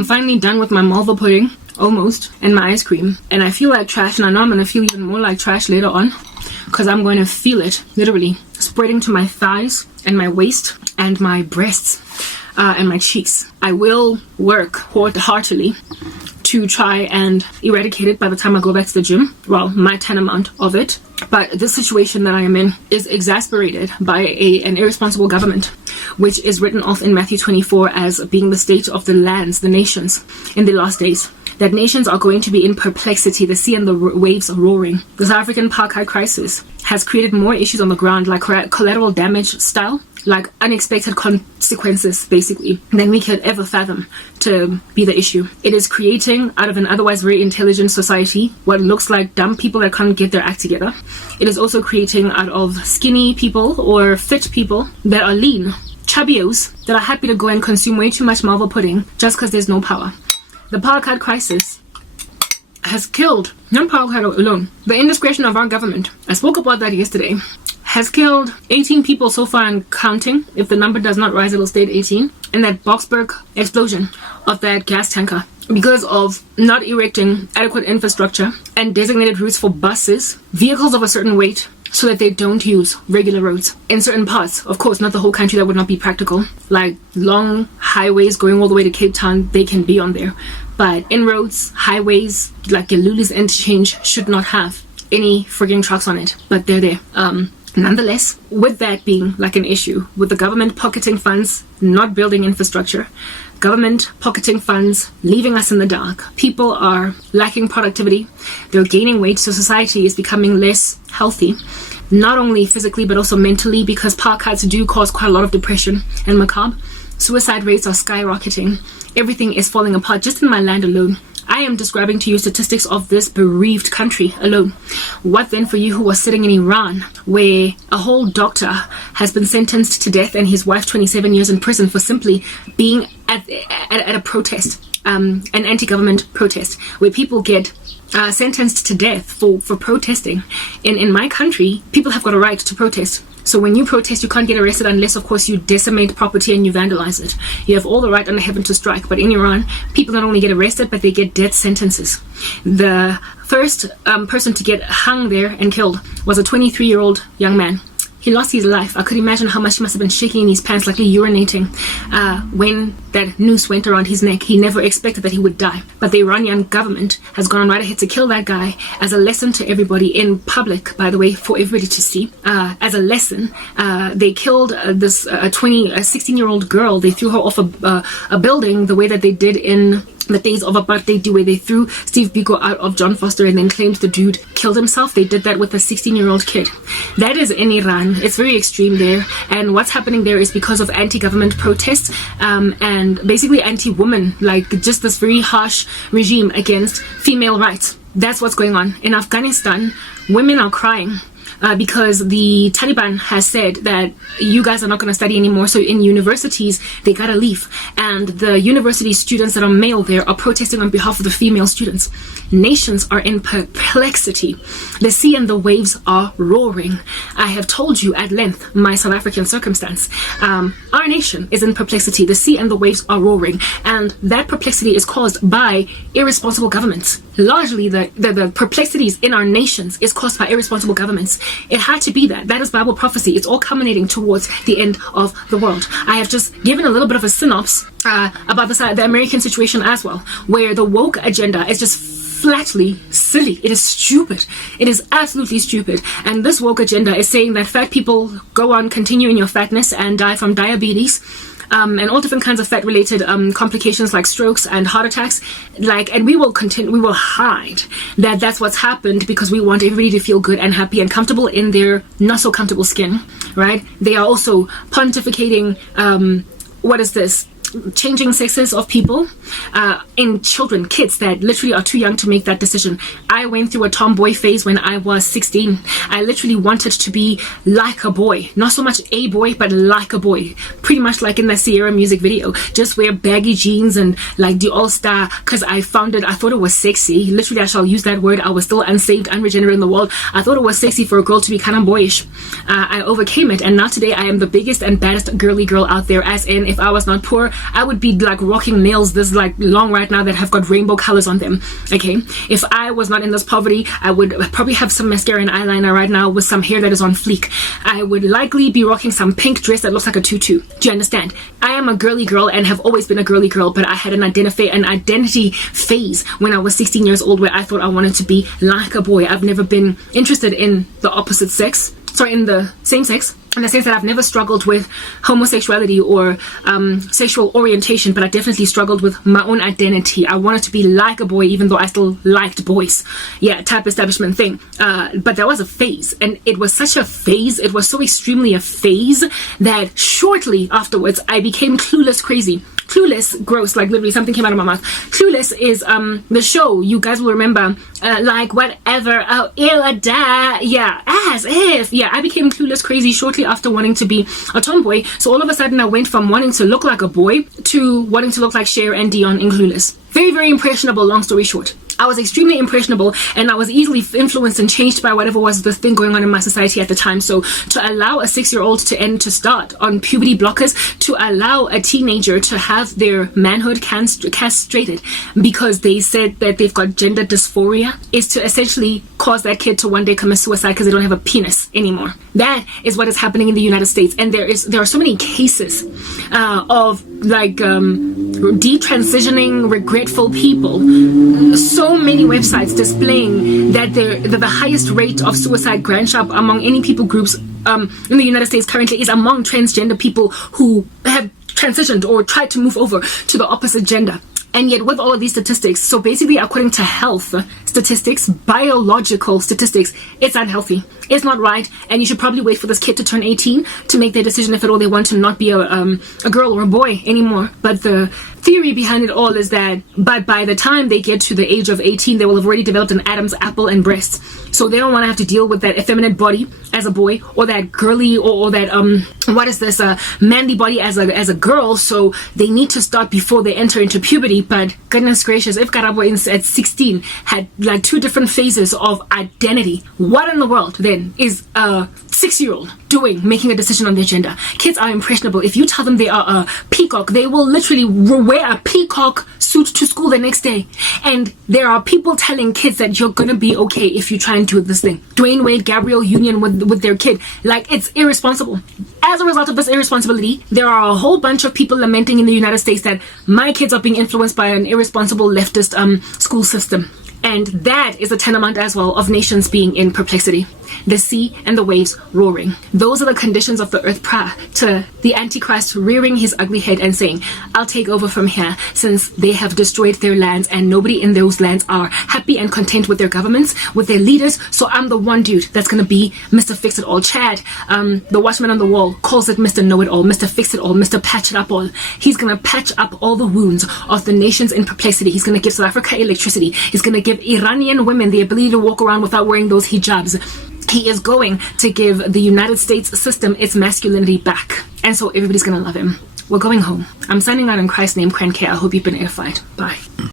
I'm finally done with my malva pudding, almost, and my ice cream. And I feel like trash, and I know I'm going to feel even more like trash later on, because I'm going to feel it, literally, spreading to my thighs and my waist and my breasts and my cheeks. I will work heartily to try and eradicate it by the time I go back to the gym. Well, my 10 amount of it. But this situation that I am in is exasperated by an irresponsible government, which is written off in Matthew 24 as being the state of the lands, the nations, in the last days. That nations are going to be in perplexity, the sea and the waves are roaring. The South African apartheid crisis has created more issues on the ground, like collateral damage style, like unexpected consequences, basically, than we could ever fathom to be the issue. It is creating, out of an otherwise very intelligent society, what looks like dumb people that can't get their act together. It is also creating out of skinny people or fit people that are lean, chubbios, that are happy to go and consume way too much malva pudding just because there's no power. The apartheid crisis has killed, not apartheid alone, the indiscretion of our government. I spoke about that yesterday. Has killed 18 people so far and counting. If the number does not rise, it'll stay at 18. And that Boksburg explosion of that gas tanker, because of not erecting adequate infrastructure and designated routes for buses, vehicles of a certain weight, so that they don't use regular roads in certain parts. Of course, not the whole country, that would not be practical. Like long highways going all the way to Cape Town, they can be on there. But inroads, highways, like Lulu's interchange, should not have any frigging trucks on it. But they're there. Nonetheless, with that being like an issue, with the government pocketing funds, not building infrastructure, government pocketing funds, leaving us in the dark, people are lacking productivity, they're gaining weight, so society is becoming less healthy, not only physically but also mentally, because parkouts do cause quite a lot of depression and macabre. Suicide rates are skyrocketing. Everything is falling apart just in my land alone. I am describing to you statistics of this bereaved country alone. What then for you who are sitting in Iran, where a whole doctor has been sentenced to death and his wife 27 years in prison for simply being at a protest, an anti-government protest, where people get sentenced to death for protesting. In my country, people have got a right to protest. So when you protest, you can't get arrested unless, of course, you decimate property and you vandalize it. You have all the right under heaven to strike. But in Iran, people not only get arrested, but they get death sentences. The first person to get hung there and killed was a 23-year-old young man. He lost his life. I could imagine how much he must have been shaking in his pants, likely urinating, when that noose went around his neck. He never expected that he would die. But the Iranian government has gone right ahead to kill that guy as a lesson to everybody in public, by the way, for everybody to see. As a lesson, they killed this 16-year-old girl. They threw her off a building the way that they did in the days of apartheid, where they threw Steve Biko out of John Foster and then claimed the dude killed himself. They did that with a 16-year-old kid. That is in Iran. It's very extreme there, and what's happening there is because of anti-government protests and basically anti-women, like just this very harsh regime against female rights. That's what's going on. In Afghanistan, women are crying because the Taliban has said that you guys are not going to study anymore, so in universities they gotta leave, and the university students that are male there are protesting on behalf of the female students. Nations are in perplexity. The sea and the waves are roaring. I have told you at length my South African circumstance. Our nation is in perplexity. The sea and the waves are roaring, and that perplexity is caused by irresponsible governments. Largely the perplexities in our nations is caused by irresponsible governments. It had to be that. That is Bible prophecy. It's all culminating towards the end of the world. I have just given a little bit of a synopsis about the American situation as well, where the woke agenda is just flatly silly. It is stupid. It is absolutely stupid. And this woke agenda is saying that fat people go on continuing your fatness and die from diabetes, and all different kinds of fat-related complications like strokes and heart attacks. And we will continue. We will hide that that's what's happened because we want everybody to feel good and happy and comfortable in their not so comfortable skin, right? They are also pontificating. What is this? Changing sexes of people in children, kids that literally are too young to make that decision. I went through a tomboy phase when I was 16. I literally wanted to be like a boy, not so much a boy, but like a boy, pretty much like in that Sierra music video. Just wear baggy jeans and like the all-star, because I thought it was sexy. Literally, I shall use that word. I was still unsaved, unregenerate in the world. I thought it was sexy for a girl to be kind of boyish. I overcame it, and now today I am the biggest and baddest girly girl out there, as in, if I was not poor, I would be like rocking nails this like long right now that have got rainbow colors on them. Okay, if I was not in this poverty, I would probably have some mascara and eyeliner right now with some hair that is on fleek. I would likely be rocking some pink dress that looks like a tutu. Do you understand? I am a girly girl and have always been a girly girl, but I had an identity phase when I was 16 years old where I thought I wanted to be like a boy. I've never been interested in the opposite sex, sorry, in the same sex, in the sense that I've never struggled with homosexuality or sexual orientation, but I definitely struggled with my own identity. I wanted to be like a boy even though I still liked boys. Yeah, type establishment thing. But there was a phase, and it was such a phase, it was so extremely a phase that shortly afterwards I became Clueless crazy. Clueless, gross, like literally something came out of my mouth. Clueless is the show, you guys will remember, like whatever, oh ew, da, yeah, as if, yeah, I became Clueless crazy shortly after wanting to be a tomboy. So all of a sudden I went from wanting to look like a boy to wanting to look like Cher and Dion in Clueless. Very, very impressionable, long story short. I was extremely impressionable and I was easily influenced and changed by whatever was the thing going on in my society at the time. So to allow a 6-year-old to start on puberty blockers, to allow a teenager to have their manhood castrated because they said that they've got gender dysphoria, is to essentially cause that kid to one day commit suicide because they don't have a penis anymore. That is what is happening in the United States, and there are so many cases of like detransitioning regretful people. So many websites displaying that the highest rate of suicide gunshot among any people groups in the United States currently is among transgender people who have transitioned or tried to move over to the opposite gender. And yet with all of these statistics, so basically according to health statistics, biological statistics, it's unhealthy. It's not right, and you should probably wait for this kid to turn 18 to make their decision if at all they want to not be a girl or a boy anymore. But the theory behind it all is that by the time they get to the age of 18, they will have already developed an Adam's apple and breasts. So they don't want to have to deal with that effeminate body as a boy, or that girly or that manly body as a girl. So they need to start before they enter into puberty. But goodness gracious, if Karabo at 16 had like 2 different phases of identity, what in the world then is a 6-year-old doing, making a decision on their gender? Kids are impressionable. If you tell them they are a peacock, they will literally wear a peacock suit to school the next day. And there are people telling kids that you're gonna be okay if you try and do this thing. Dwayne Wade, Gabrielle Union with their kid. Like, it's irresponsible. As a result of this irresponsibility, there are a whole bunch of people lamenting in the United States that my kids are being influenced by an irresponsible leftist school system. And that is a tenement as well of nations being in perplexity. The sea and the waves roaring. Those are the conditions of the earth prior to the Antichrist rearing his ugly head and saying, I'll take over from here, since they have destroyed their lands and nobody in those lands are happy and content with their governments, with their leaders. So I'm the one dude that's going to be Mr. Fix-It-All. Chad, the watchman on the wall, calls it Mr. Know-It-All, Mr. Fix-It-All, Mr. Patch-It-Up-All. He's going to patch up all the wounds of the nations in perplexity. He's going to give South Africa electricity. He's going to give Iranian women the ability to walk around without wearing those hijabs. He is going to give the United States system its masculinity back. And so everybody's going to love him. We're going home. I'm signing out in Christ's name, Krenke. I hope you've been edified. Bye.